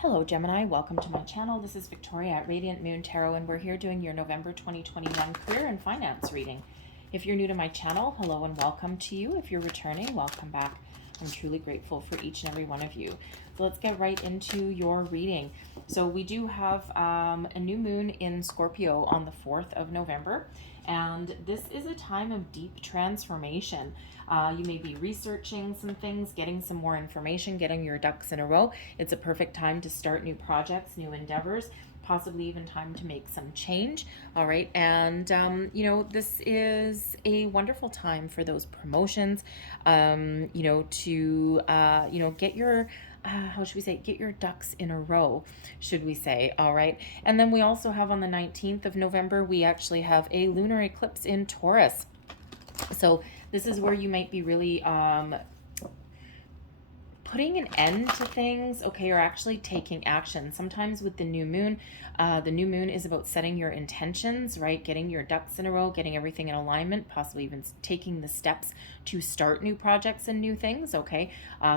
Hello Gemini, welcome to my channel. This is Victoria at Radiant Moon Tarot, and we're here doing your November 2021 career and finance reading. If you're new to my channel, hello and welcome to you. If you're returning, welcome back. I'm truly grateful for each and every one of you. So let's get right into your reading. So we do have a new moon in Scorpio on the 4th of November, and this is a time of deep transformation. You may be researching some things, getting some more information, getting your ducks in a row. It's a perfect time to start new projects, new endeavors, possibly even time to make some change. All right. And, this is a wonderful time for those promotions, to get your, how should we say, get your ducks in a row, should we say. All right. And then we also have on the 19th of November, we actually have a lunar eclipse in Taurus. So this is where you might be really putting an end to things, okay, or actually taking action. Sometimes with the new moon is about setting your intentions, right? Getting your ducks in a row, getting everything in alignment, possibly even taking the steps to start new projects and new things, okay?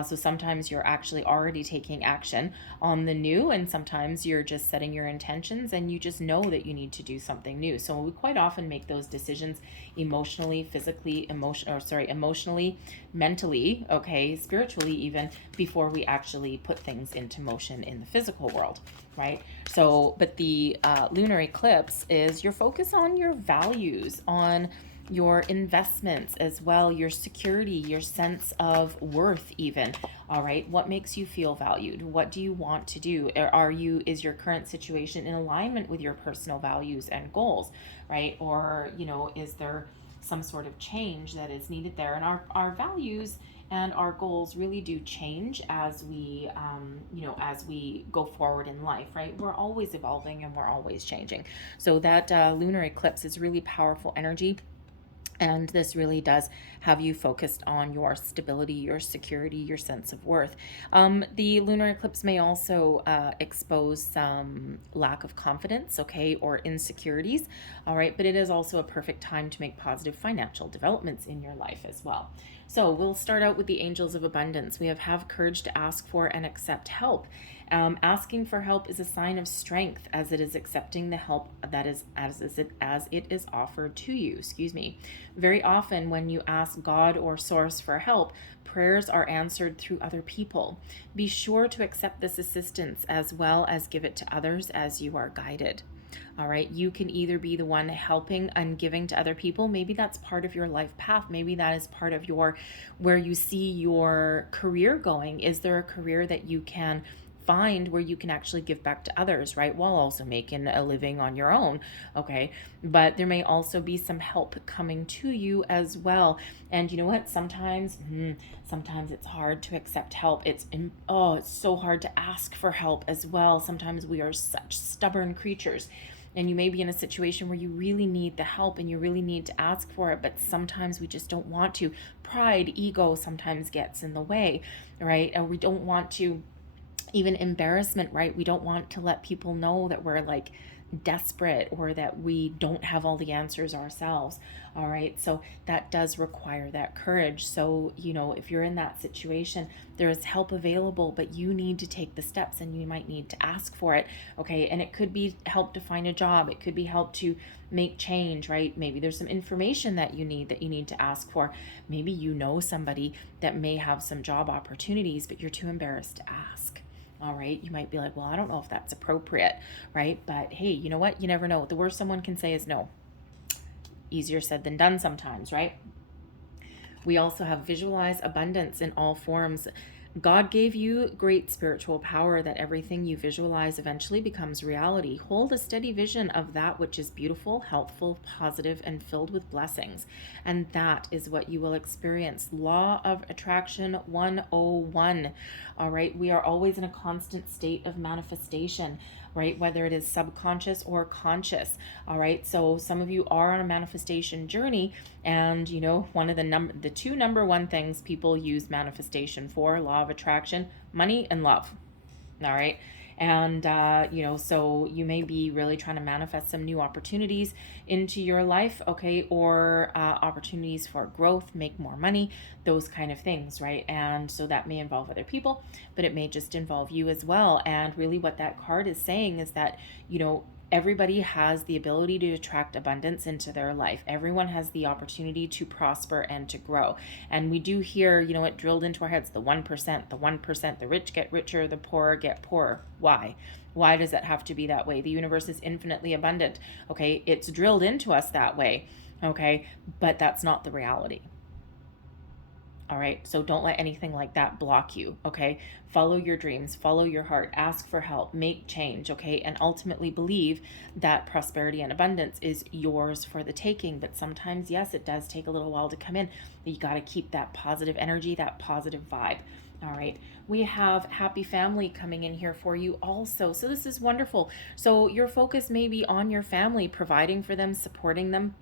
So sometimes you're actually already taking action on the new, and sometimes you're just setting your intentions and you just know that you need to do something new. So we quite often make those decisions emotionally, physically, emotionally, mentally, okay, spiritually even, before we actually put things into motion in the physical world, right? So, but the lunar eclipse is your focus on your values, on your investments as well, your security, your sense of worth even. All right, what makes you feel valued? What do you want to do? Is your current situation in alignment with your personal values and goals, right? Or, is there some sort of change that is needed there? And our values and our goals really do change as we as we go forward in life, right? We're always evolving and we're always changing. So that lunar eclipse is really powerful energy. And this really does have you focused on your stability, your security, your sense of worth. The lunar eclipse may also expose some lack of confidence, okay, or insecurities, all right? But it is also a perfect time to make positive financial developments in your life as well. So we'll start out with the angels of abundance. We have courage to ask for and accept help. Asking for help is a sign of strength, as it is accepting the help that is as it is offered to you. Very often when you ask God or source for help, prayers are answered through other people. Be sure to accept this assistance as well as give it to others as you are guided. All right, you can either be the one helping and giving to other people. Maybe that's part of your life path. Maybe that is part of where you see your career going. Is there a career that you can find where you can actually give back to others, right, while also making a living on your own, okay? But there may also be some help coming to you as well. And you know what, sometimes it's hard to accept help. It's so hard to ask for help as well. Sometimes we are such stubborn creatures, and you may be in a situation where you really need the help and you really need to ask for it, but sometimes we just don't want to. Pride, ego sometimes gets in the way, right? And we don't want to, even embarrassment, right? We don't want to let people know that we're like desperate or that we don't have all the answers ourselves. All right. So that does require that courage. So, if you're in that situation, there is help available, but you need to take the steps and you might need to ask for it. Okay. And it could be help to find a job. It could be help to make change, right? Maybe there's some information that you need to ask for. Maybe you know somebody that may have some job opportunities, but you're too embarrassed to ask. All right, you might be like, well, I don't know if that's appropriate, right? But hey, you know what? You never know. The worst someone can say is no. Easier said than done sometimes, right? We also have visualize abundance in all forms. God gave you great spiritual power that everything you visualize eventually becomes reality. Hold a steady vision of that which is beautiful, healthful, positive, and filled with blessings. And that is what you will experience. Law of Attraction 101. All right. We are always in a constant state of manifestation, right? Whether it is subconscious or conscious. All right. So some of you are on a manifestation journey, and one of the two number one things people use manifestation for, law of attraction, money and love. All right. And, so you may be really trying to manifest some new opportunities into your life, okay, or opportunities for growth, make more money, those kind of things, right? And so that may involve other people, but it may just involve you as well. And really what that card is saying is that, everybody has the ability to attract abundance into their life. Everyone has the opportunity to prosper and to grow. And we do hear, it drilled into our heads, the 1%, the rich get richer, the poor get poorer. Why? Why does that have to be that way? The universe is infinitely abundant. Okay, it's drilled into us that way. Okay, but that's not the reality. All right, so don't let anything like that block you, okay? Follow your dreams, follow your heart, ask for help, make change, okay? And ultimately believe that prosperity and abundance is yours for the taking. But sometimes, yes, it does take a little while to come in. But you got to keep that positive energy, that positive vibe. All right, we have happy family coming in here for you also. So this is wonderful. So your focus may be on your family, providing for them, supporting them.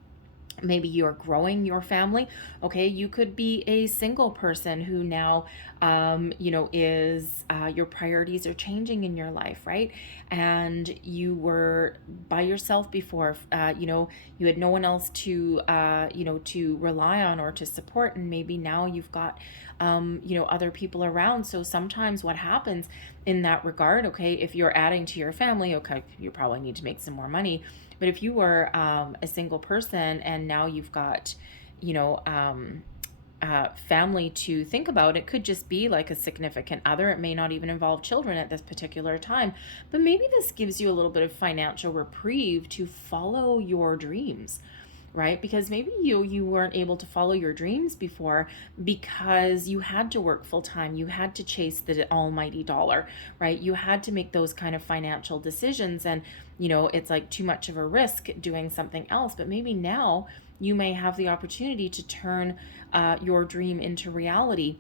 Maybe you're growing your family. Okay, you could be a single person who now is your priorities are changing in your life, right? And you were by yourself before. You had no one else to to rely on or to support, and maybe now you've got other people around. So sometimes what happens in that regard, okay, if you're adding to your family, okay, you probably need to make some more money. But if you were a single person and now you've got, family to think about, it could just be like a significant other. It may not even involve children at this particular time. But maybe this gives you a little bit of financial reprieve to follow your dreams, right? Because maybe you weren't able to follow your dreams before because you had to work full time. You had to chase the almighty dollar, right? You had to make those kind of financial decisions, and it's like too much of a risk doing something else. But maybe now you may have the opportunity to turn your dream into reality,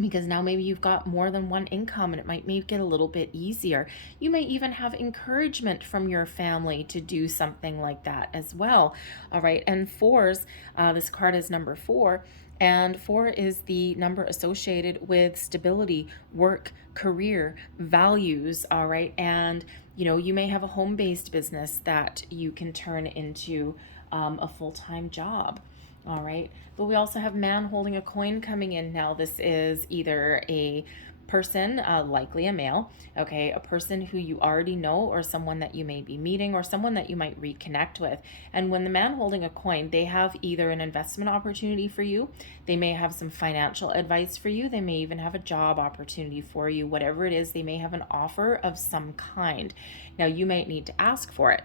because now maybe you've got more than one income and it might make it a little bit easier. You may even have encouragement from your family to do something like that as well. All right, and fours, this card is number 4, and 4 is the number associated with stability, work, career, values. All right, and you may have a home-based business that you can turn into a full-time job. All right, but we also have man holding a coin coming in now. This is either a person, likely a male, okay, a person who you already know, or someone that you may be meeting, or someone that you might reconnect with. And when the man holding a coin, they have either an investment opportunity for you, they may have some financial advice for you, they may even have a job opportunity for you. Whatever it is, they may have an offer of some kind. Now you might need to ask for it,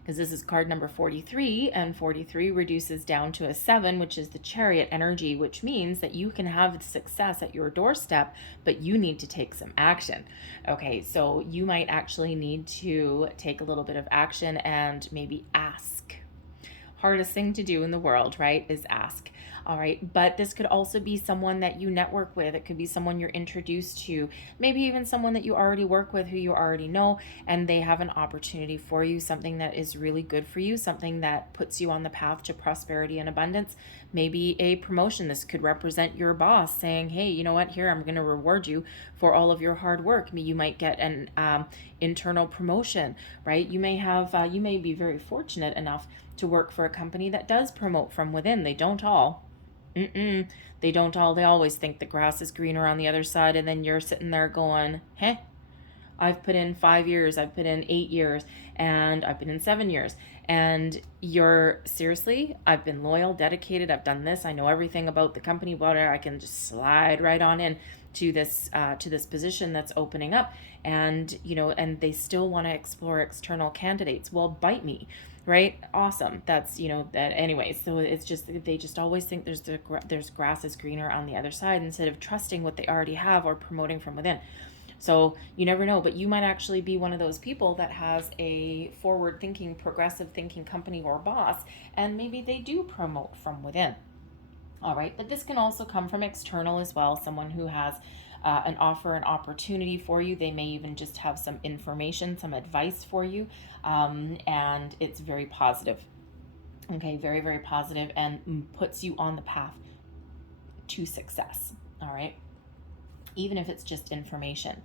because this is card number 43, and 43 reduces down to a 7, which is the Chariot energy, which means that you can have success at your doorstep, but you need to take some action. Okay, so you might actually need to take a little bit of action and maybe ask. Hardest thing to do in the world, right, is ask. All right, but this could also be someone that you network with. It could be someone you're introduced to, maybe even someone that you already work with, who you already know, and they have an opportunity for you, something that is really good for you, something that puts you on the path to prosperity and abundance. Maybe a promotion. This could represent your boss saying, hey, you know what, here, I'm going to reward you for all of your hard work. You might get an internal promotion, right? You may be very fortunate enough to work for a company that does promote from within. They don't all. They don't all. They always think the grass is greener on the other side, and then you're sitting there going, I've put in 5 years, I've put in 8 years, and I've been in 7 years. And you're, seriously, I've been loyal, dedicated, I've done this, I know everything about the company, about it, I can just slide right on in to this position that's opening up. And, and they still want to explore external candidates. Well, bite me. Right? Awesome. That's, that anyway. So it's just, they just always think there's grass is greener on the other side, instead of trusting what they already have or promoting from within. So you never know, but you might actually be one of those people that has a forward thinking, progressive thinking company or boss, and maybe they do promote from within. All right. But this can also come from external as well. Someone who has an offer, an opportunity for you. They may even just have some information, some advice for you, and it's very positive. Okay, very, very positive, and puts you on the path to success. All right, even if it's just information.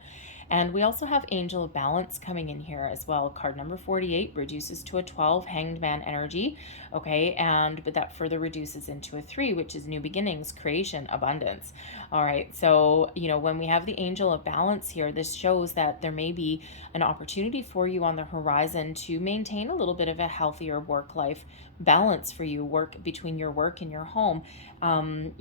And we also have Angel of Balance coming in here as well. Card number 48 reduces to a 12, Hanged Man energy, okay? But that further reduces into a 3, which is new beginnings, creation, abundance. All right, so, when we have the Angel of Balance here, this shows that there may be an opportunity for you on the horizon to maintain a little bit of a healthier work-life balance for you, work between your work and your home. And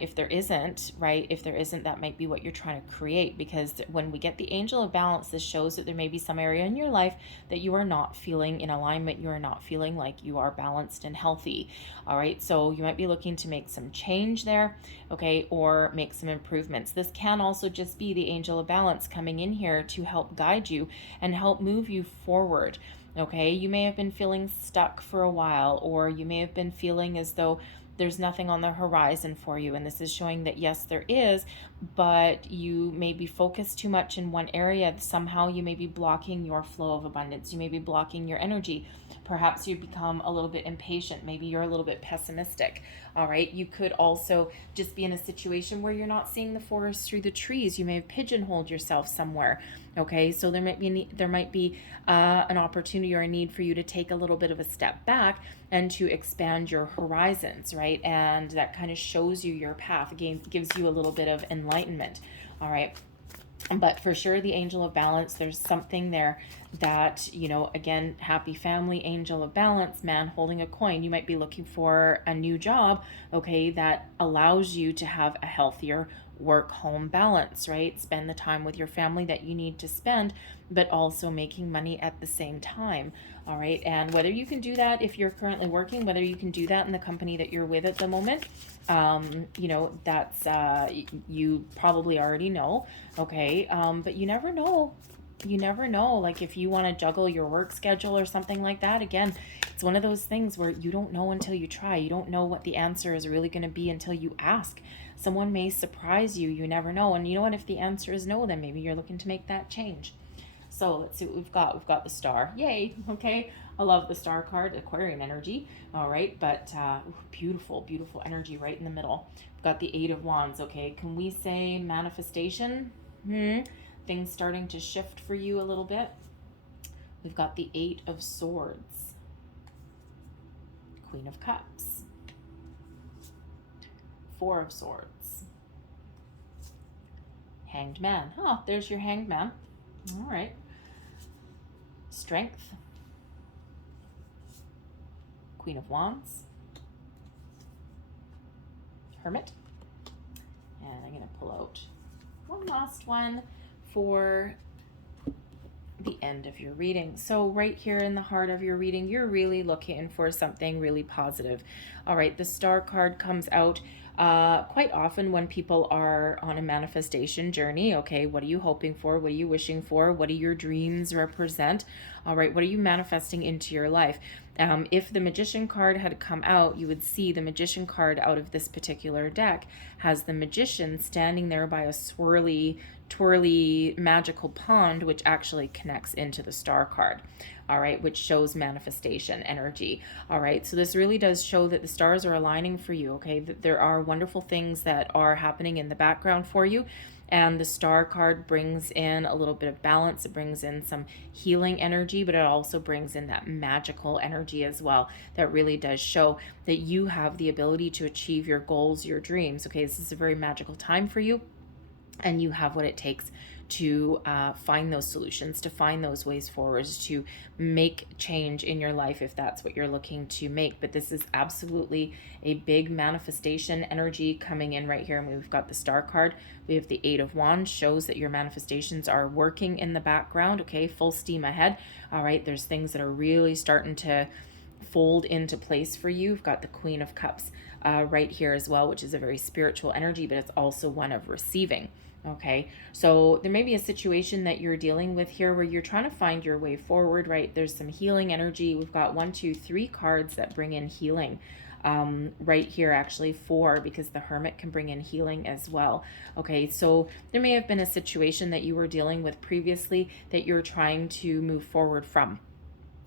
if there isn't, right, that might be what you're trying to create, because when we get the Angel of Balance, this shows that there may be some area in your life that you are not feeling in alignment. You are not feeling like you are balanced and healthy. All right, so you might be looking to make some change there, okay, or make some improvements. This can also just be the Angel of Balance coming in here to help guide you and help move you forward. Okay, you may have been feeling stuck for a while, or you may have been feeling as though there's nothing on the horizon for you. And this is showing that yes, there is, but you may be focused too much in one area. Somehow you may be blocking your flow of abundance. You may be blocking your energy. Perhaps you become a little bit impatient. Maybe you're a little bit pessimistic. All right. You could also just be in a situation where you're not seeing the forest through the trees. You may have pigeonholed yourself somewhere. Okay. So there might be an opportunity or a need for you to take a little bit of a step back and to expand your horizons, right? And that kind of shows you your path, gives you a little bit of enlightenment. All right. But for sure, the Angel of Balance, there's something there that, again, happy family, Angel of Balance, man holding a coin. You might be looking for a new job, okay, that allows you to have a healthier work-home balance, right? Spend the time with your family that you need to spend, but also making money at the same time. All right. And whether you can do that if you're currently working, whether you can do that in the company that you're with at the moment, that's, you probably already know. Okay. But you never know. Like if you want to juggle your work schedule or something like that, again, it's one of those things where you don't know until you try. You don't know what the answer is really going to be until you ask. Someone may surprise you. You never know. And you know what? If the answer is no, then maybe you're looking to make that change. So let's see what we've got. We've got the Star. Yay. Okay. I love the Star card, Aquarian energy. All right. But beautiful, beautiful energy right in the middle. We've got the Eight of Wands. Okay. Can we say manifestation? Things starting to shift for you a little bit. We've got the Eight of Swords. Queen of Cups. Four of Swords. Hanged Man. Oh, there's your Hanged Man. All right. Strength. Queen of Wands. Hermit. And I'm going to pull out one last one for the end of your reading. So right here in the heart of your reading, you're really looking for something really positive. All right, the Star card comes out quite often when people are on a manifestation journey. Okay, what are you hoping for? What are you wishing for? What do your dreams represent? All right, what are you manifesting into your life? If the Magician card had come out, you would see the Magician card out of this particular deck has the Magician standing there by a swirly, twirly magical pond, which actually connects into the Star card. All right, which shows manifestation energy. All right, so this really does show that the stars are aligning for you, okay? That there are wonderful things that are happening in the background for you. And the Star card brings in a little bit of balance. It brings in some healing energy, but it also brings in that magical energy as well. That really does show that you have the ability to achieve your goals, your dreams. Okay, this is a very magical time for you. And you have what it takes to find those solutions, to find those ways forwards, to make change in your life if that's what you're looking to make. But this is absolutely a big manifestation energy coming in right here. And we've got the Star card. We have the Eight of Wands, shows that your manifestations are working in the background. Okay, full steam ahead. All right, there's things that are really starting to fold into place for you. We've got the Queen of Cups right here as well, which is a very spiritual energy, but it's also one of receiving. Okay, so there may be a situation that you're dealing with here where you're trying to find your way forward, right? There's some healing energy. We've got 1, 2, 3 cards that bring in healing. Right here, actually 4, because the Hermit can bring in healing as well. Okay, so there may have been a situation that you were dealing with previously that you're trying to move forward from.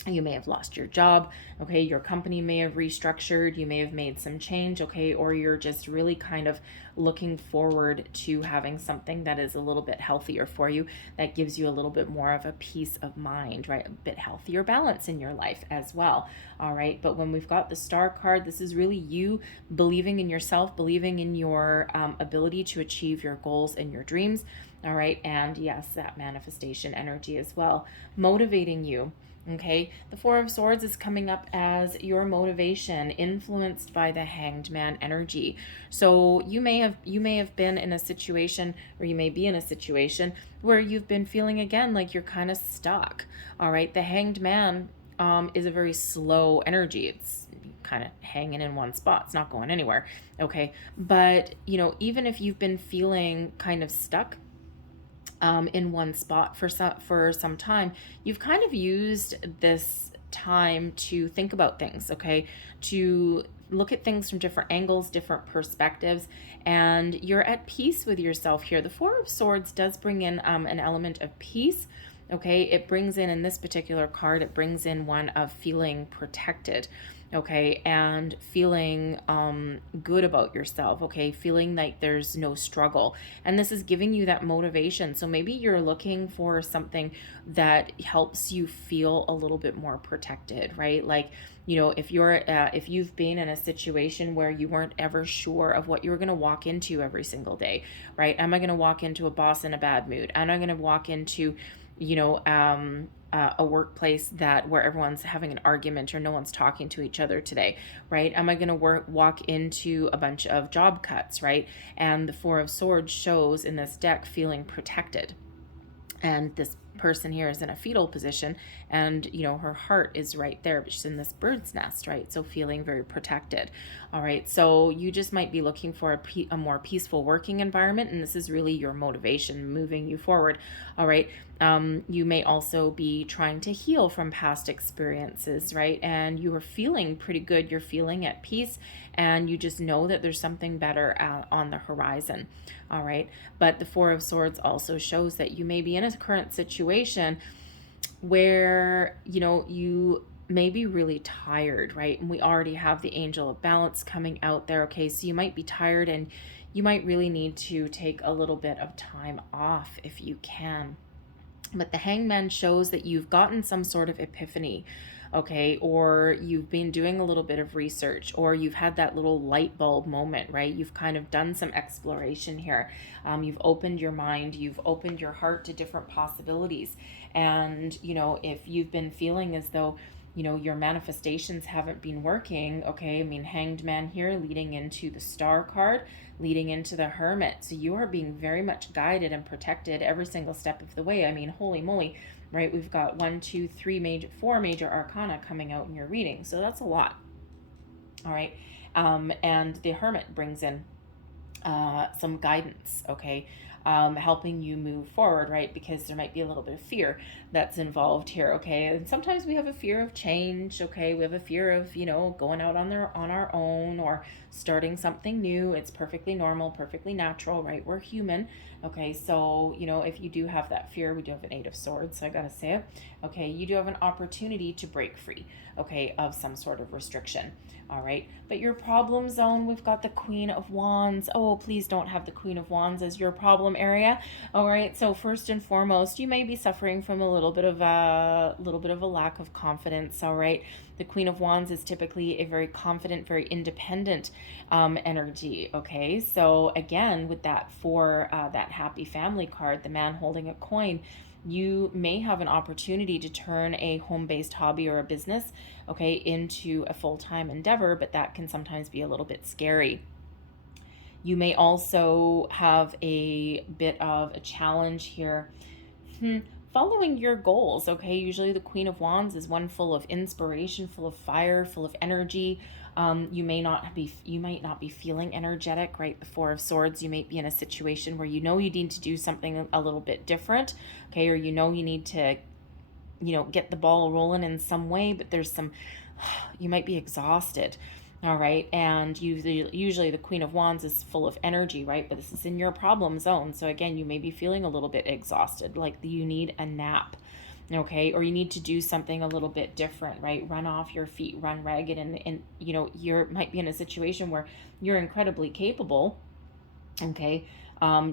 You may have lost your job, okay? Your company may have restructured, you may have made some change, okay? Or you're just really kind of looking forward to having something that is a little bit healthier for you, that gives you a little bit more of a peace of mind, right? A bit healthier balance in your life as well, all right? But when we've got the Star card, this is really you believing in yourself, believing in your ability to achieve your goals and your dreams, all right? And yes, that manifestation energy as well, motivating you. Okay, the Four of Swords is coming up as your motivation, influenced by the Hanged Man energy. So you may have been in a situation, or you may be in a situation where you've been feeling again like you're kind of stuck. All right, the Hanged Man is a very slow energy. It's kind of hanging in one spot. It's not going anywhere. Okay, but even if you've been feeling kind of stuck in one spot for some time, you've kind of used this time to think about things, okay? To look at things from different angles, different perspectives, and you're at peace with yourself here. The Four of Swords does bring in an element of peace, okay? It brings in this particular card, it brings in one of feeling protected, okay, and feeling good about yourself, okay, feeling like there's no struggle, and this is giving you that motivation. So maybe you're looking for something that helps you feel a little bit more protected, right? Like, if you've been in a situation where you weren't ever sure of what you were going to walk into every single day, right? Am I going to walk into a boss in a bad mood? Am I going to walk into a workplace where everyone's having an argument or no one's talking to each other today, right? Am I going to walk into a bunch of job cuts, right? And the Four of Swords shows in this deck feeling protected. And this person here is in a fetal position, and her heart is right there, but she's in this bird's nest, right? So feeling very protected. All right, so you just might be looking for a more peaceful working environment, and this is really your motivation moving you forward. All right, you may also be trying to heal from past experiences, right? And you are feeling pretty good, you're feeling at peace, and you just know that there's something better on the horizon. All right, but the Four of Swords also shows that you may be in a current situation where you may be really tired, right? And we already have the Angel of Balance coming out there, okay? So you might be tired, and you might really need to take a little bit of time off if you can. But the Hangman shows that you've gotten some sort of epiphany, okay? Or you've been doing a little bit of research, or you've had that little light bulb moment, right? You've kind of done some exploration here. You've opened your mind, you've opened your heart to different possibilities. And, if you've been feeling as though, your manifestations haven't been working, okay? I mean, Hanged Man here leading into the Star card, leading into the Hermit. So you are being very much guided and protected every single step of the way. I mean, holy moly, right? We've got 4 major arcana coming out in your reading. So that's a lot. All right. And the Hermit brings in some guidance, okay? Helping you move forward, right? Because there might be a little bit of fear that's involved here, okay? And sometimes we have a fear of change, okay? We have a fear of, going out on our own or starting something new. It's perfectly normal, perfectly natural, right? We're human, okay? So, if you do have that fear, we do have an 8 of Swords, so I gotta say it, okay? You do have an opportunity to break free, okay, of some sort of restriction, all right? But your problem zone, we've got the Queen of Wands. Oh, please don't have the Queen of Wands as your problem area. All right, so first and foremost, you may be suffering from a little bit of a lack of confidence. All right, the Queen of Wands is typically a very confident, very independent energy. Okay, so again, with that that happy family card, the man holding a coin, you may have an opportunity to turn a home-based hobby or a business, okay, into a full-time endeavor, but that can sometimes be a little bit scary. You may also have a bit of a challenge here following your goals, okay? Usually the Queen of Wands is one full of inspiration, full of fire, full of energy. You might not be feeling energetic, right? The Four of Swords, you might be in a situation where you need to do something a little bit different, okay? Or you need to, get the ball rolling in some way, but you might be exhausted, all right? And usually the Queen of Wands is full of energy, right? But this is in your problem zone. So again, you may be feeling a little bit exhausted, like you need a nap. Okay, or you need to do something a little bit different, right? Run off your feet, run ragged, and you know, you're might be in a situation where you're incredibly capable. Okay,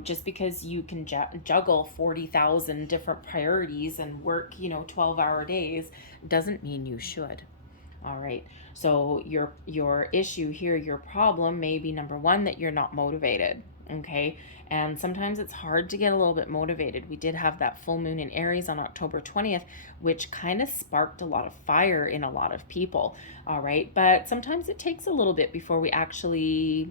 just because you can juggle 40,000 different priorities and work, you know, 12-hour days doesn't mean you should. All right, so your issue here, your problem may be, number one, that you're not motivated. Okay, and sometimes it's hard to get a little bit motivated. We did have that full moon in Aries on October 20th, which kind of sparked a lot of fire in a lot of people. All right, but sometimes it takes a little bit before we actually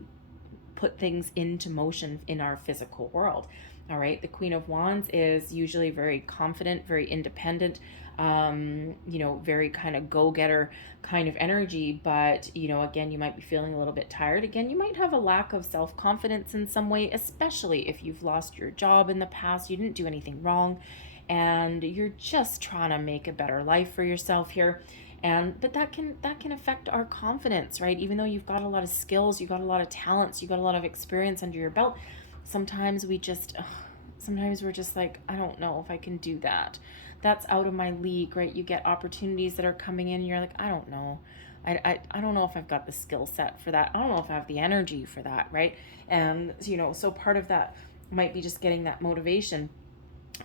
put things into motion in our physical world. All right, the Queen of Wands is usually very confident, very independent, you know, very kind of go-getter kind of energy. But, you know, again, you might be feeling a little bit tired. Again, you might have a lack of self-confidence in some way, especially if you've lost your job in the past, you didn't do anything wrong, and you're just trying to make a better life for yourself here. And but that can affect our confidence, right? Even though you've got a lot of skills, you've got a lot of talents, you've got a lot of experience under your belt, sometimes sometimes we're just like, I don't know if I can do that. That's out of my league, right? You get opportunities that are coming in and you're like, I don't know. I don't know if I've got the skill set for that. I don't know if I have the energy for that, right? And, you know, so part of that might be just getting that motivation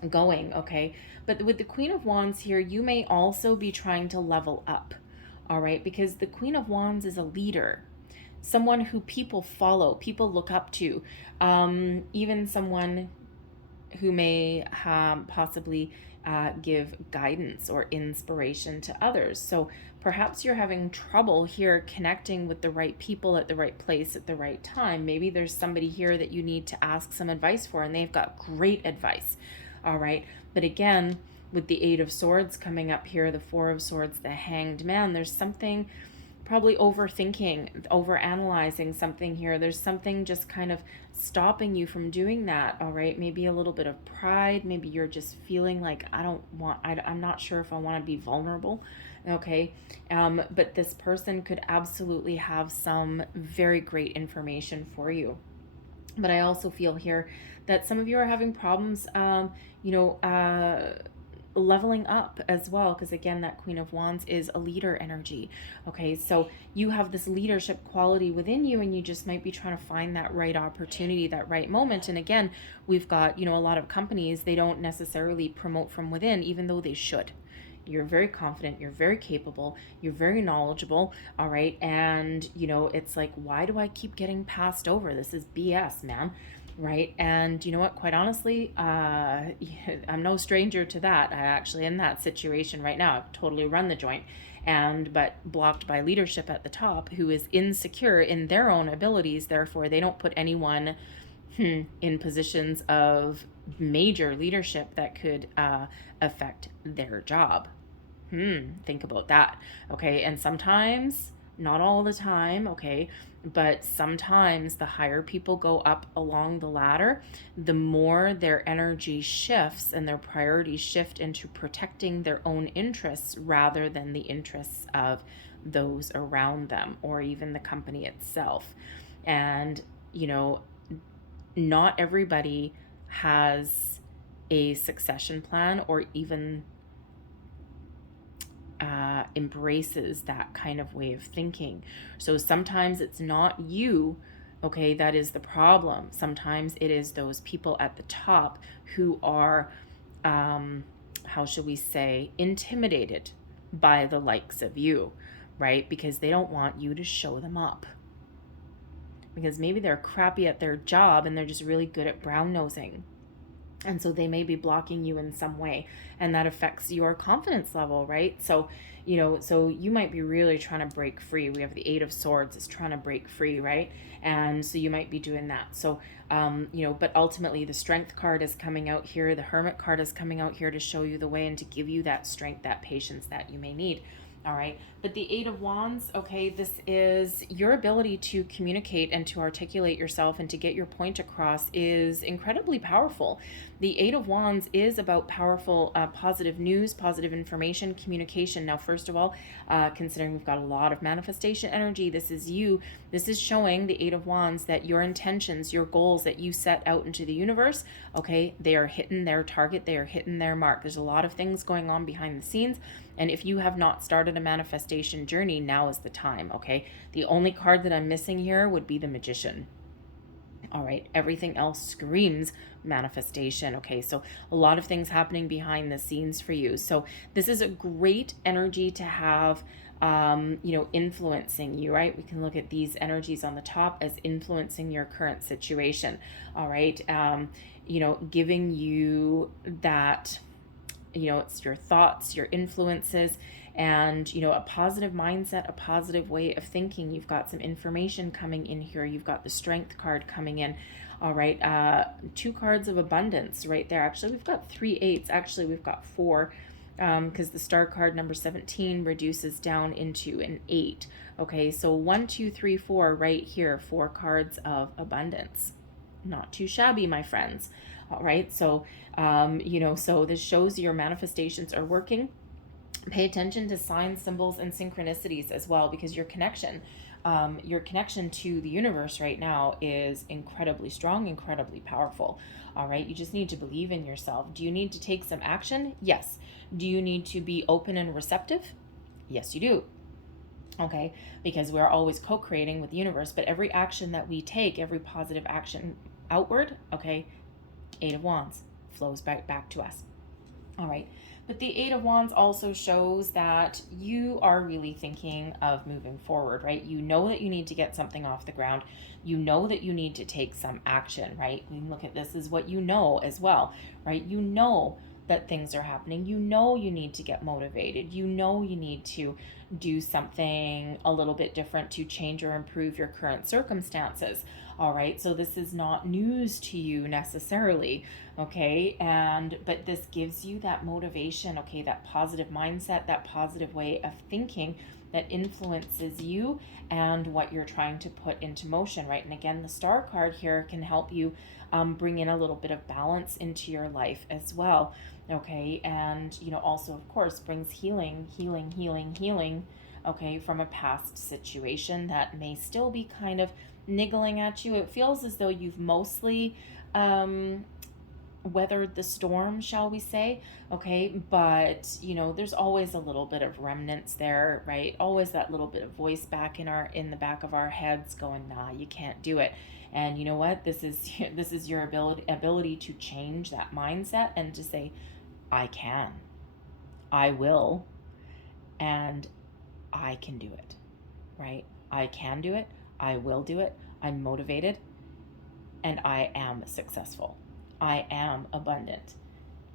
going. Okay, but with the Queen of Wands here, you may also be trying to level up. All right, because the Queen of Wands is a leader, someone who people follow, people look up to, even someone who may possibly give guidance or inspiration to others. So perhaps you're having trouble here connecting with the right people at the right place at the right time. Maybe there's somebody here that you need to ask some advice for, and they've got great advice. All right, but again, with the Eight of Swords coming up here, the Four of Swords, the Hanged Man, there's something probably overthinking, overanalyzing something here. There's something just kind of stopping you from doing that. All right, maybe a little bit of pride. Maybe you're just feeling like, I'm not sure if I want to be vulnerable. Okay, but this person could absolutely have some very great information for you. But I also feel here that some of you are having problems, leveling up as well, because again, that Queen of Wands is a leader energy. Okay, so you have this leadership quality within you, and you just might be trying to find that right opportunity, that right moment. And again, we've got, you know, a lot of companies, they don't necessarily promote from within, even though they should. You're very confident, you're very capable, you're very knowledgeable. All right, and you know, it's like, why do I keep getting passed over? This is BS, man. Right, and you know what, quite honestly, I'm no stranger to that. I actually in that situation right now. I've totally run the joint, but blocked by leadership at the top who is insecure in their own abilities. Therefore, they don't put anyone in positions of major leadership that could affect their job. Think about that. Okay, and sometimes, not all the time, okay, but sometimes the higher people go up along the ladder, the more their energy shifts and their priorities shift into protecting their own interests rather than the interests of those around them or even the company itself. And, you know, not everybody has a succession plan or even embraces that kind of way of thinking. So sometimes it's not you, okay, that is the problem. Sometimes it is those people at the top who are, how shall we say, intimidated by the likes of you, right? Because they don't want you to show them up. Because maybe they're crappy at their job and they're just really good at brown nosing. And so they may be blocking you in some way, and that affects your confidence level, right? So, you know, so you might be really trying to break free. We have the Eight of Swords is trying to break free, right? And so you might be doing that. So, but ultimately the Strength card is coming out here. The Hermit card is coming out here to show you the way and to give you that strength, that patience that you may need. All right, but the Eight of Wands, okay, this is your ability to communicate and to articulate yourself and to get your point across is incredibly powerful. The Eight of Wands is about powerful, positive news, positive information, communication. Now, first of all, considering we've got a lot of manifestation energy, this is you. This is showing the Eight of Wands that your intentions, your goals that you set out into the universe, okay, they are hitting their target. They are hitting their mark. There's a lot of things going on behind the scenes. And if you have not started a manifestation journey, now is the time, okay? The only card that I'm missing here would be the Magician. All right, everything else screams manifestation. Okay, so a lot of things happening behind the scenes for you. So this is a great energy to have, influencing you, right? We can look at these energies on the top as influencing your current situation. All right, giving you that, it's your thoughts, your influences, and a positive mindset, a positive way of thinking. You've got some information coming in here. You've got the Strength card coming in. All right, 2 cards of abundance right there. Actually, we've got 3 eights. Actually, we've got 4, because the star card number 17 reduces down into an 8. Okay, so 1, 2, 3, 4 right here, 4 cards of abundance. Not too shabby, my friends. All right, so so this shows your manifestations are working. Pay attention to signs, symbols, and synchronicities as well, because your connection to the universe right now is incredibly strong, incredibly powerful. All right, you just need to believe in yourself. Do you need to take some action? Yes. Do you need to be open and receptive? Yes, you do. Okay, because we're always co-creating with the universe, but every action that we take, every positive action outward, okay, Eight of Wands flows back to us. All right. But the Eight of Wands also shows that you are really thinking of moving forward, right? You know that you need to get something off the ground. You know that you need to take some action, right? We can look at this as what you know as well, right? You know that things are happening. You know you need to get motivated. You know you need to do something a little bit different to change or improve your current circumstances. All right, so this is not news to you necessarily, okay? But this gives you that motivation, okay, that positive mindset, that positive way of thinking that influences you and what you're trying to put into motion, right? And again, the Star card here can help you bring in a little bit of balance into your life as well, okay? And, also, of course, brings healing, okay, from a past situation that may still be kind of niggling at you. It feels as though you've mostly weathered the storm, shall we say, okay? But, there's always a little bit of remnants there, right? Always that little bit of voice back in the back of our heads going, nah, you can't do it. And you know what? This is your ability to change that mindset and to say, I can, I will, and I can do it, right? I can do it. I will do it. I'm motivated, and I am successful. I am abundant,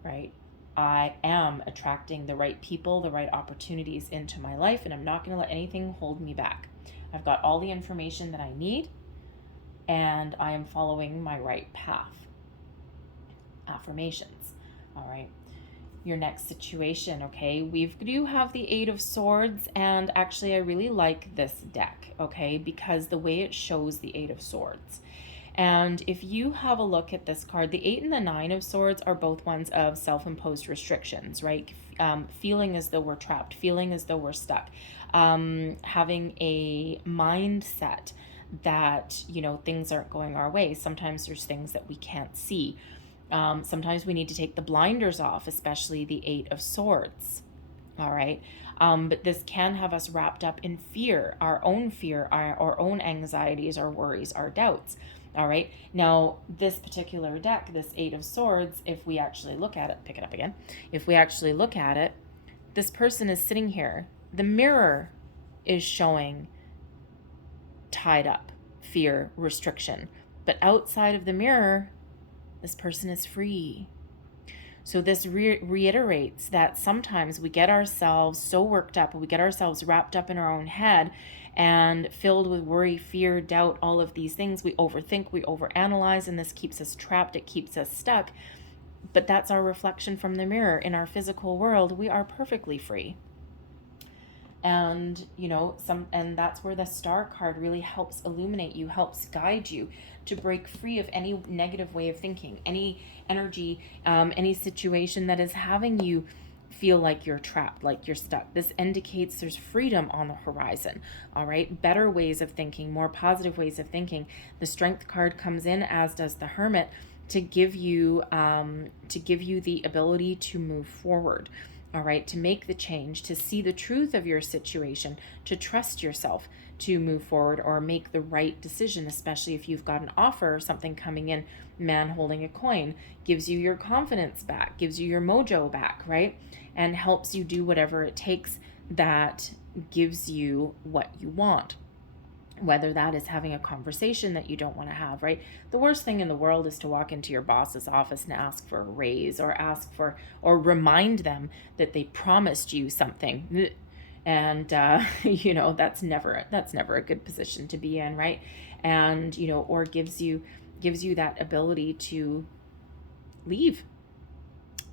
right? I am attracting the right people, the right opportunities into my life, and I'm not going to let anything hold me back. I've got all the information that I need, and I am following my right path. Affirmations, all right? Your next situation, okay? We do have the Eight of Swords, and actually I really like this deck, okay, because the way it shows the Eight of Swords. And if you have a look at this card, the 8 and the 9 of Swords are both ones of self-imposed restrictions, right? Feeling as though we're trapped, feeling as though we're stuck, having a mindset that, things aren't going our way. Sometimes there's things that we can't see. Sometimes we need to take the blinders off, especially the 8 of Swords. All right. But this can have us wrapped up in fear, our own anxieties, our worries, our doubts. All right. Now, this particular deck, this 8 of Swords, if we actually look at it, pick it up again. If we actually look at it, this person is sitting here. The mirror is showing tied up, fear, restriction. But outside of the mirror, this person is free. So this reiterates that sometimes we get ourselves so worked up, we get ourselves wrapped up in our own head and filled with worry, fear, doubt, all of these things. We overthink, we overanalyze, and this keeps us trapped, it keeps us stuck. But that's our reflection from the mirror. In our physical world, we are perfectly free. And and that's where the star card really helps illuminate you, helps guide you to break free of any negative way of thinking, any energy, any situation that is having you feel like you're trapped, like you're stuck. This indicates there's freedom on the horizon. All right, better ways of thinking, more positive ways of thinking. The Strength card comes in, as does the Hermit, to give you the ability to move forward. All right, to make the change, to see the truth of your situation, to trust yourself to move forward or make the right decision, especially if you've got an offer or something coming in. Man holding a coin gives you your confidence back, gives you your mojo back, right? And helps you do whatever it takes that gives you what you want. Whether that is having a conversation that you don't want to have, right? The worst thing in the world is to walk into your boss's office and ask for a raise, or remind them that they promised you something. And, that's never a good position to be in, right? And, or gives you that ability to leave,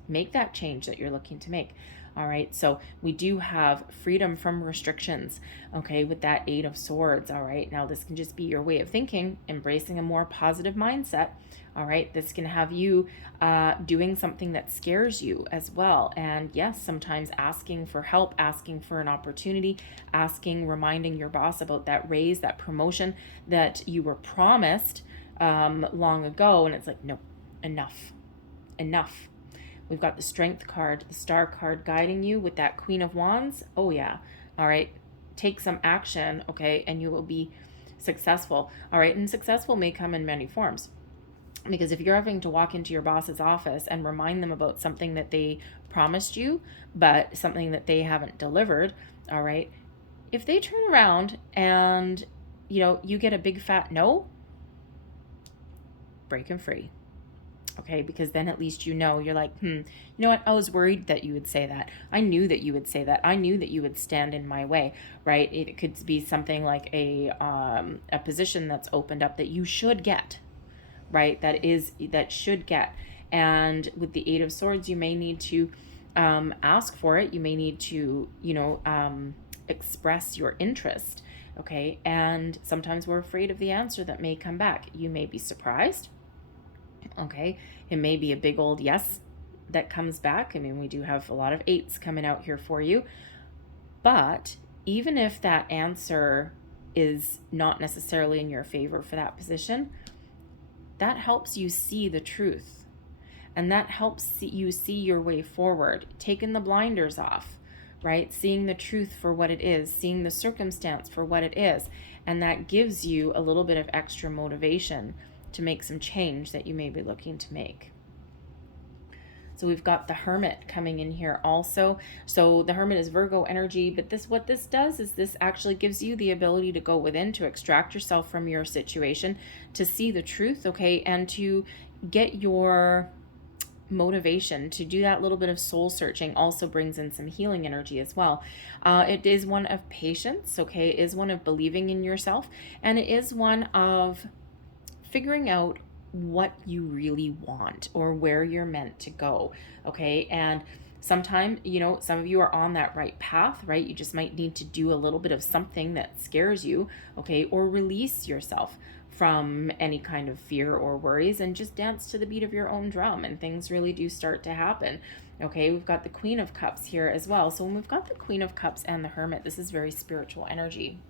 make that change that you're looking to make. All right, so we do have freedom from restrictions, okay, with that Eight of Swords. All right, now this can just be your way of thinking, embracing a more positive mindset. All right, this can have you doing something that scares you as well. And yes, sometimes asking for help, asking for an opportunity, reminding your boss about that raise, that promotion that you were promised long ago. And it's like, no, enough. We've got the Strength card, the Star card, guiding you with that Queen of Wands. Oh yeah. All right. Take some action, okay, and you will be successful. All right, and successful may come in many forms. Because if you're having to walk into your boss's office and remind them about something that they promised you, but something that they haven't delivered, all right, if they turn around and, you get a big fat no, break them free. Okay, because then at least you're like, you know what? I was worried that you would say that. I knew that you would say that. I knew that you would stand in my way, right? It could be something like a position that's opened up that you should get, right? That should get. And with the Eight of Swords, you may need to ask for it. You may need to, express your interest, okay? And sometimes we're afraid of the answer that may come back. You may be surprised. Okay, it may be a big old yes that comes back. I mean, we do have a lot of eights coming out here for you. But even if that answer is not necessarily in your favor for that position, that helps you see the truth. And that helps you see your way forward, taking the blinders off, right? Seeing the truth for what it is, seeing the circumstance for what it is. And that gives you a little bit of extra motivation to make some change that you may be looking to make. So we've got the Hermit coming in here also. So the Hermit is Virgo energy, but what this does is this actually gives you the ability to go within, to extract yourself from your situation, to see the truth, okay, and to get your motivation to do that little bit of soul searching. Also brings in some healing energy as well. It is one of patience, okay, it is one of believing in yourself, and it is one of figuring out what you really want or where you're meant to go, okay? And sometimes, some of you are on that right path, right? You just might need to do a little bit of something that scares you, okay? Or release yourself from any kind of fear or worries and just dance to the beat of your own drum, and things really do start to happen. Okay, we've got the Queen of Cups here as well. So when we've got the Queen of Cups and the Hermit, this is very spiritual energy.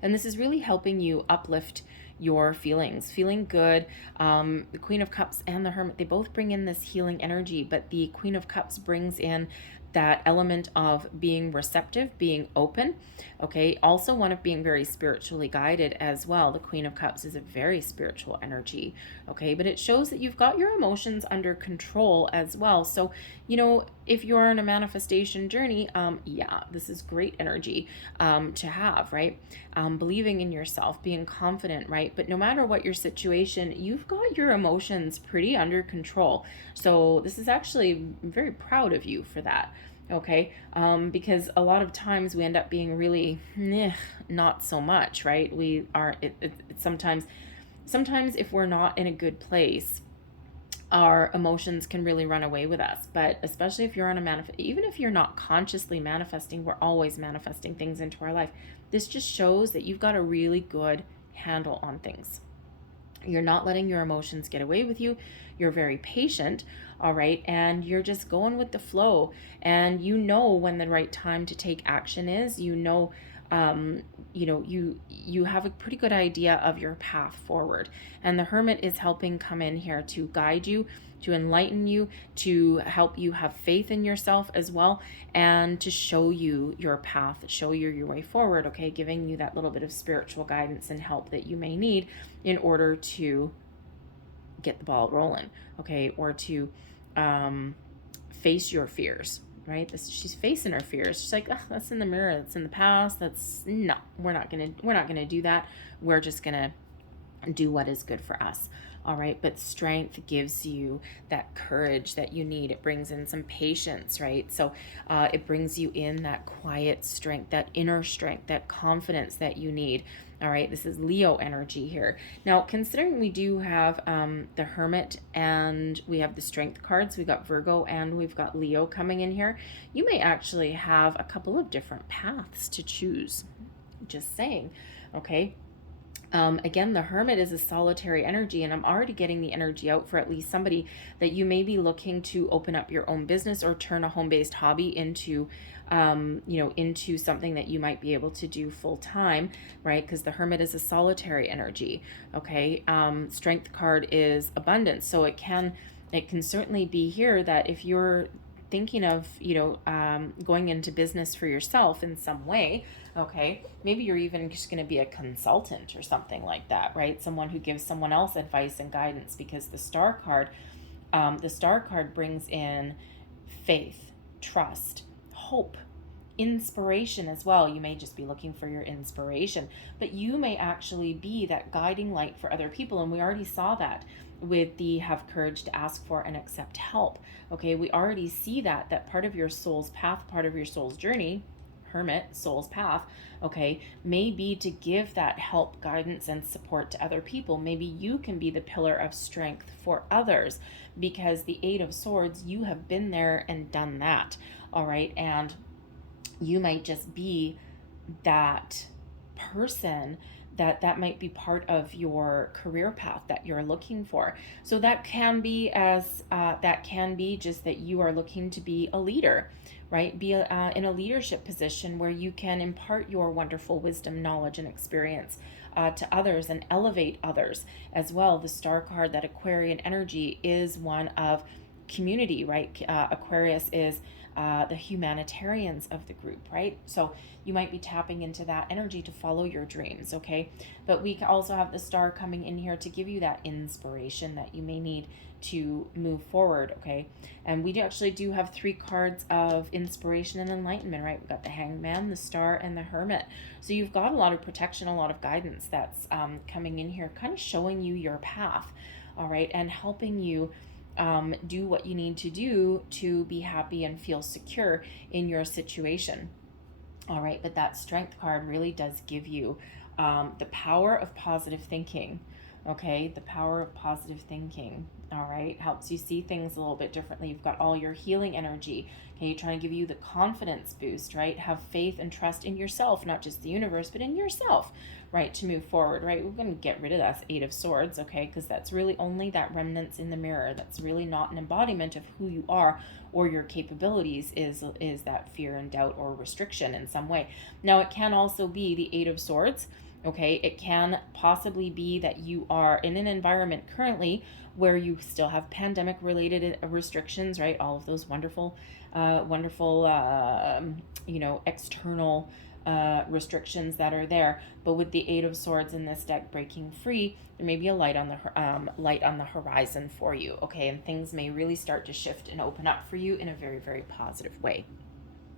And this is really helping you uplift your feelings, feeling good. The Queen of Cups and the Hermit, they both bring in this healing energy, but the Queen of Cups brings in that element of being receptive, being open, okay? Also one of being very spiritually guided as well. The Queen of Cups is a very spiritual energy, okay? But it shows that you've got your emotions under control as well. So, if you're in a manifestation journey, yeah, this is great energy to have, right? Believing in yourself, being confident, right? But no matter what your situation, you've got your emotions pretty under control. So this is actually, I'm very proud of you for that. Okay, because a lot of times we end up being really not so much, right? We are sometimes if we're not in a good place, our emotions can really run away with us. But especially if you're on a even if you're not consciously manifesting, we're always manifesting things into our life. This just shows that you've got a really good handle on things. You're not letting your emotions get away with you. You're very patient, all right? And you're just going with the flow. And you know when the right time to take action is. You have a pretty good idea of your path forward. And the Hermit is helping come in here to guide you, to enlighten you, to help you have faith in yourself as well, and to show you your path, show you your way forward, okay? Giving you that little bit of spiritual guidance and help that you may need in order to get the ball rolling, okay? Or to face your fears, right? She's facing her fears. She's like, oh, that's in the mirror. That's in the past. No, we're not gonna do that. We're just gonna do what is good for us. All right. But strength gives you that courage that you need. It brings in some patience, right? So it brings you in that quiet strength, that inner strength, that confidence that you need. All right. This is Leo energy here. Now, considering we do have the Hermit and we have the Strength cards, we've got Virgo and we've got Leo coming in here, you may actually have a couple of different paths to choose. Just saying. Okay. Again, the Hermit is a solitary energy, and I'm already getting the energy out for at least somebody that you may be looking to open up your own business or turn a home-based hobby into, into something that you might be able to do full time, right? Because the Hermit is a solitary energy. Okay. Strength card is abundance, so it can certainly be here that if you're thinking of, going into business for yourself in some way, okay, maybe you're even just going to be a consultant or something like that, right? Someone who gives someone else advice and guidance, because the Star card brings in faith, trust, hope, inspiration as well. You may just be looking for your inspiration, but you may actually be that guiding light for other people. And we already saw that with the have courage to ask for and accept help. Okay, we already see that part of your soul's path, part of your soul's journey, Hermit, soul's path, okay, may be to give that help, guidance, and support to other people. Maybe you can be the pillar of strength for others, because the Eight of Swords, you have been there and done that, all right? And you might just be that person that might be part of your career path that you're looking for. So that can be just that you are looking to be a leader, right? Be in a leadership position where you can impart your wonderful wisdom, knowledge, and experience to others and elevate others as well. The Star card, that Aquarian energy, is one of community, right? Aquarius is the humanitarians of the group, right? So you might be tapping into that energy to follow your dreams, okay? But we also have the Star coming in here to give you that inspiration that you may need to move forward, okay? And we actually do have 3 cards of inspiration and enlightenment, right? We've got the Hangman, the Star, and the Hermit. So you've got a lot of protection, a lot of guidance that's coming in here, kind of showing you your path, all right? And helping you do what you need to do to be happy and feel secure in your situation. All right, but that Strength card really does give you the power of positive thinking. Okay, the power of positive thinking. All right, helps you see things a little bit differently. You've got all your healing energy. Okay, trying to give you the confidence boost, right? Have faith and trust in yourself, not just the universe, but in yourself, right? To move forward, right? We're going to get rid of that Eight of Swords, okay? Because that's really only that remnants in the mirror. That's really not an embodiment of who you are or your capabilities, is that fear and doubt or restriction in some way. Now, it can also be the Eight of Swords. Okay, it can possibly be that you are in an environment currently where you still have pandemic related restrictions, right? All of those wonderful external restrictions that are there. But with the Eight of Swords in this deck breaking free, there may be a light on the horizon for you, okay? And things may really start to shift and open up for you in a very, very positive way.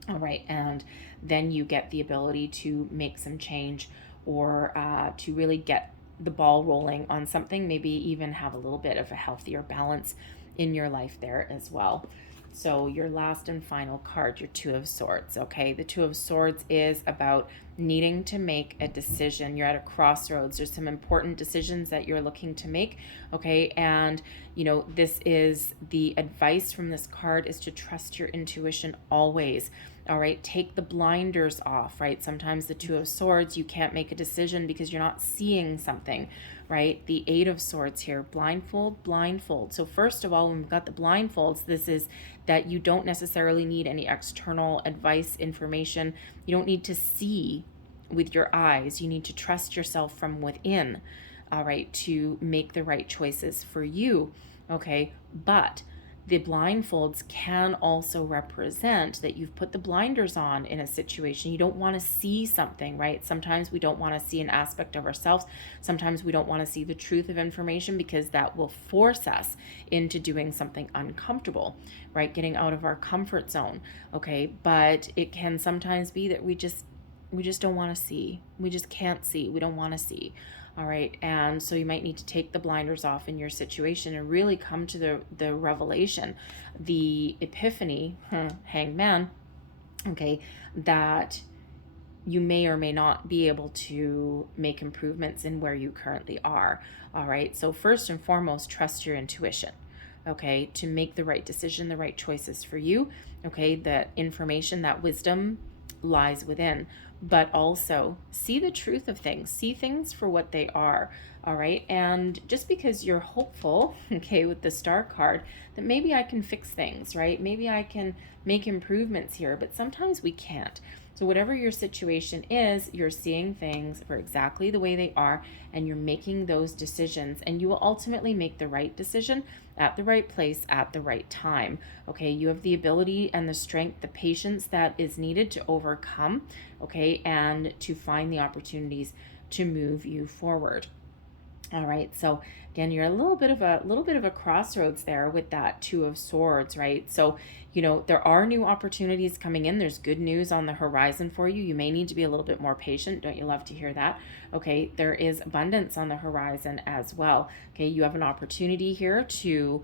All right, and then you get the ability to make some change, or to really get the ball rolling on something, maybe even have a little bit of a healthier balance in your life there as well. So your last and final card, your Two of Swords, okay? The Two of Swords is about needing to make a decision. You're at a crossroads. There's some important decisions that you're looking to make, okay? And, you know, this is the advice from this card is to trust your intuition always. All right, take the blinders off, right? Sometimes the Two of Swords, you can't make a decision because you're not seeing something, right? The Eight of Swords here, blindfold, blindfold. So first of all, when we've got the blindfolds, this is that you don't necessarily need any external advice, information. You don't need to see with your eyes. You need to trust yourself from within, all right, to make the right choices for you, okay? But the blindfolds can also represent that you've put the blinders on in a situation. You don't want to see something, right? Sometimes we don't want to see an aspect of ourselves. Sometimes we don't want to see the truth of information because that will force us into doing something uncomfortable, right? Getting out of our comfort zone, okay? But it can sometimes be that we just don't want to see. We just can't see. We don't want to see. All right. And so you might need to take the blinders off in your situation and really come to the revelation, the epiphany, Hanged Man, okay, that you may or may not be able to make improvements in where you currently are. All right. So first and foremost, trust your intuition, okay, to make the right decision, the right choices for you. Okay. That information, that wisdom lies within. But also see the truth of things, see things for what they are, all right? And just because you're hopeful, okay, with the Star card, that maybe I can fix things, right? Maybe I can make improvements here, but sometimes we can't. So whatever your situation is, you're seeing things for exactly the way they are, and you're making those decisions, and you will ultimately make the right decision at the right place at the right time. Okay, you have the ability and the strength, the patience that is needed to overcome, okay, and to find the opportunities to move you forward. All right, so again, you're a little bit of a crossroads there with that Two of Swords, right? So, you know, there are new opportunities coming in. There's good news on the horizon for you. You may need to be a little bit more patient. Don't you love to hear that? Okay, there is abundance on the horizon as well. Okay, you have an opportunity here to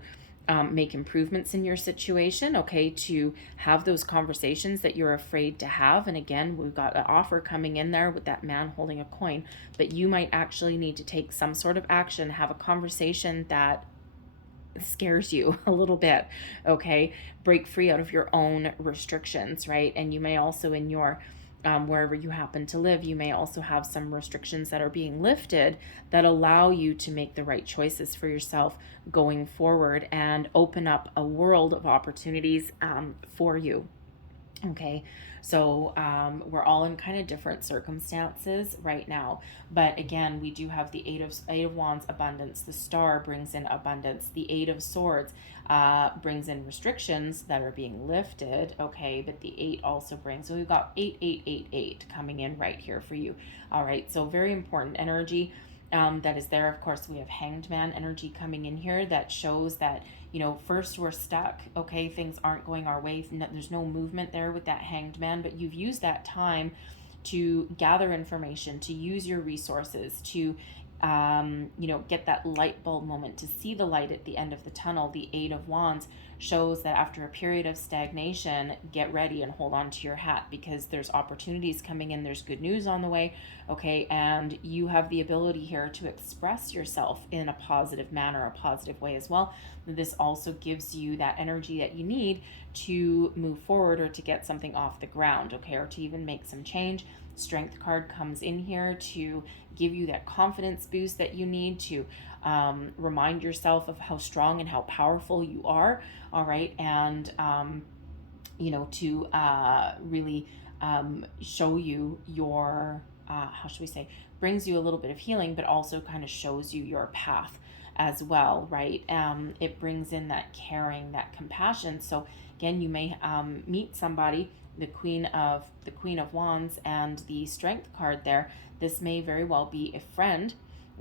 make improvements in your situation, okay, to have those conversations that you're afraid to have. And again, we've got an offer coming in there with that man holding a coin, but you might actually need to take some sort of action, have a conversation that scares you a little bit, okay, break free out of your own restrictions, right? And you may also in your wherever you happen to live, you may also have some restrictions that are being lifted that allow you to make the right choices for yourself going forward and open up a world of opportunities for you. Okay, so we're all in kind of different circumstances right now, but again, we do have the Eight of Wands, abundance. The Star brings in abundance. The Eight of Swords brings in restrictions that are being lifted. Okay, but the Eight also brings. So we've got 8 coming in right here for you. All right, so very important energy. That is there. Of course, we have Hanged Man energy coming in here that shows that, you know, first we're stuck, okay, things aren't going our way, there's no movement there with that Hanged Man, but you've used that time to gather information, to use your resources, to you know, get that light bulb moment, to see the light at the end of the tunnel. The Eight of Wands shows that after a period of stagnation, get ready and hold on to your hat because there's opportunities coming in, there's good news on the way, okay, and you have the ability here to express yourself in a positive manner, a positive way as well. This also gives you that energy that you need to move forward or to get something off the ground, okay, or to even make some change. Strength card comes in here to give you that confidence boost that you need to remind yourself of how strong and how powerful you are, all right, and you know, to really show you your how should we say, brings you a little bit of healing, but also kind of shows you your path as well, right? It brings in that caring, that compassion. So again, you may meet somebody, the Queen of Wands and the Strength card there. This may very well be a friend,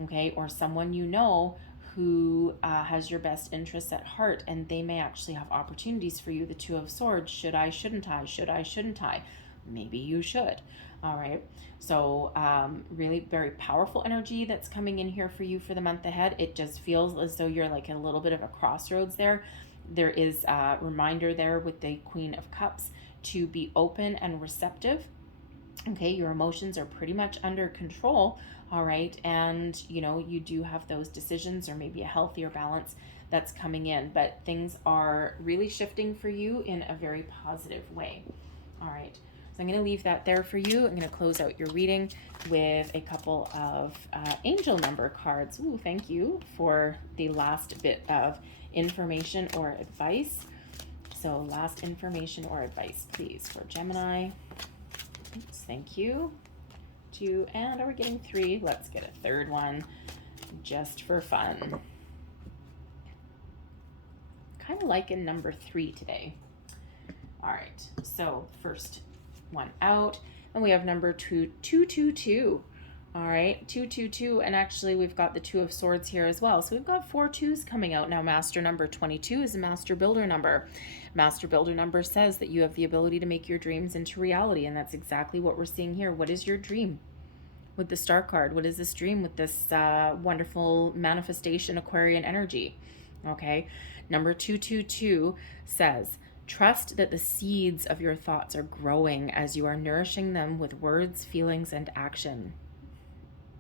okay, or someone you know who has your best interests at heart, and they may actually have opportunities for you. The Two of Swords, should I, shouldn't I, should I, shouldn't I? Maybe you should. All right, so really very powerful energy that's coming in here for you for the month ahead. It just feels as though you're like a little bit of a crossroads there. There is a reminder there with the Queen of Cups to be open and receptive, Okay, your emotions are pretty much under control, all right? And, you know, you do have those decisions or maybe a healthier balance that's coming in, but things are really shifting for you in a very positive way. All right, so I'm going to leave that there for you. I'm going to close out your reading with a couple of angel number cards. Ooh, thank you for the last bit of information or advice. So last information or advice, please, for Gemini. Oops, thank you. 2, and are we getting 3? Let's get a third one just for fun. Kind of liking number 3 today. All right, so first one out, and we have number 222. All right, 222, and actually we've got the 2 of Swords here as well. So we've got 4 2s coming out. Now master number 22 is a master builder number. Master builder number says that you have the ability to make your dreams into reality, and that's exactly what we're seeing here. What is your dream? With the star card, what is this dream with this wonderful manifestation Aquarian energy? Okay, number 222 says, trust that the seeds of your thoughts are growing as you are nourishing them with words, feelings, and action.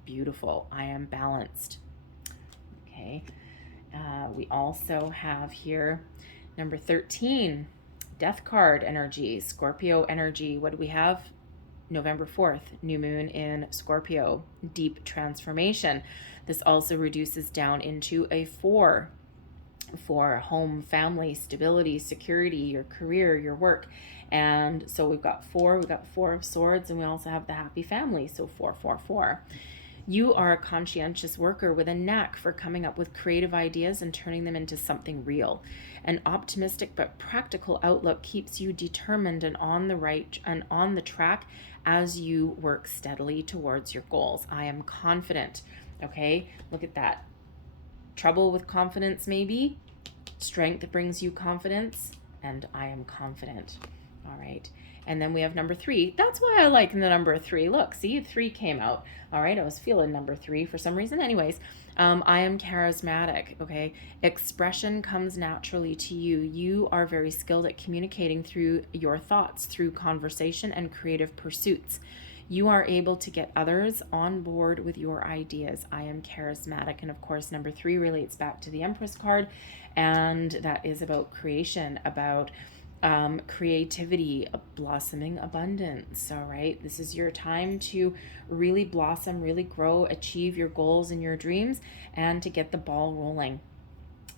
Beautiful. I am balanced. Okay. We also have here number 13, death card energy, Scorpio energy. What do we have? November 4th, new moon in Scorpio, deep transformation. This also reduces down into a 4 for home, family, stability, security, your career, your work. And so we've got 4 of Swords, and we also have the happy family, so 4, 4, 4. You are a conscientious worker with a knack for coming up with creative ideas and turning them into something real. An optimistic but practical outlook keeps you determined and on the track as you work steadily towards your goals. I am confident. Okay, look at that. Trouble with confidence, maybe. Strength brings you confidence, and I am confident. All right. And then we have number 3. That's why I like the number 3. Look, see, 3 came out. All right, I was feeling number 3 for some reason. Anyways, I am charismatic, okay? Expression comes naturally to you. You are very skilled at communicating through your thoughts, through conversation and creative pursuits. You are able to get others on board with your ideas. I am charismatic. And of course, number 3 relates back to the Empress card, and that is about creation, about creativity, blossoming abundance. All right, this is your time to really blossom, really grow, achieve your goals and your dreams, and to get the ball rolling.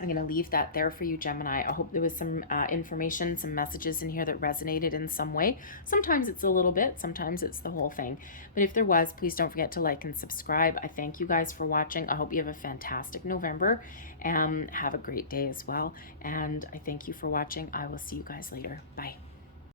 I'm going to leave that there for you, Gemini. I hope there was some information, some messages in here that resonated in some way. Sometimes it's a little bit, sometimes it's the whole thing. But if there was, please don't forget to like and subscribe. I thank you guys for watching. I hope you have a fantastic November and have a great day as well. And I thank you for watching. I will see you guys later. Bye.